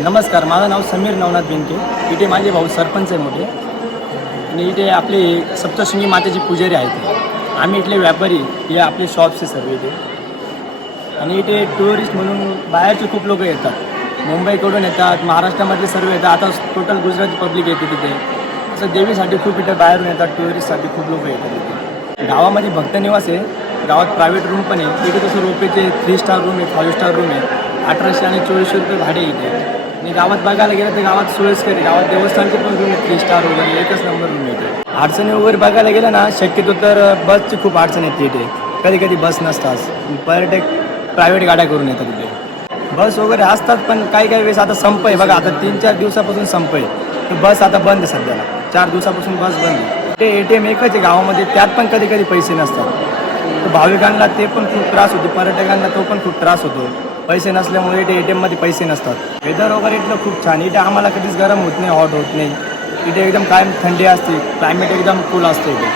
नमस्कार, माझं नाव समीर नवनाथ बेनके. इथे माझे भाऊ सरपंच आहे मोठे आणि इथे आपले सप्तशृंगी मातेची पुजारी आहेत. आम्ही इथले व्यापारी, हे आपले शॉप्स आहे सर्व इथे. आणि इथे टुरिस्ट म्हणून बाहेरचे खूप लोक येतात, मुंबईकडून येतात, महाराष्ट्रामधले सर्व येतात. आता टोटल गुजराती पब्लिक येते तिथे. असं देवीसाठी खूप इथे बाहेरून येतात, टुरिस्टसाठी खूप लोक येतात इथे. गावामध्ये भक्त निवास आहे, गावात प्रायव्हेट रूम पण आहे. इथे तसं रोपेचे 3 स्टार रूम आहे, 5 स्टार रूम आहे. 1800 आणि 2400 रुपये भाडे इथे. आणि गावात बघायला गेलं तर गावात सोयीस्कर आहे. गावात देवस्थानचे पण रूम आहे, 3 स्टार वगैरे, एकच नंबर रूम येते. अडचणी वगैरे बघायला गेलं ना, शक्यतो तर बसची खूप अडचण येते इथे. कधी कधी बस नसतात, पर्यटक प्रायव्हेट गाड्या करून येतात इथे. बस वगैरे असतात, पण काही वेळेस आता संप आहे बघा. आता 3-4 दिवसापासून संप आहे, तर बस आता बंद आहे सध्याला. 4 दिवसापासून बस बंद आहे. ते ATM एकच आहे गावामध्ये, त्यात पण कधी कधी पैसे नसतात. तर भाविकांना ते पण खूप त्रास होतो, पर्यटकांना तो पण खूप त्रास होतो. पैसे नसल्यामुळे इथे ATMमध्ये पैसे नसतात. वेदर वगैरे इथलं खूप छान. इथे आम्हाला कधीच गरम होत नाही, हॉट होत नाही. इथे एकदम कायम थंडी असते, क्लायमेट एकदम कूल असते इथे.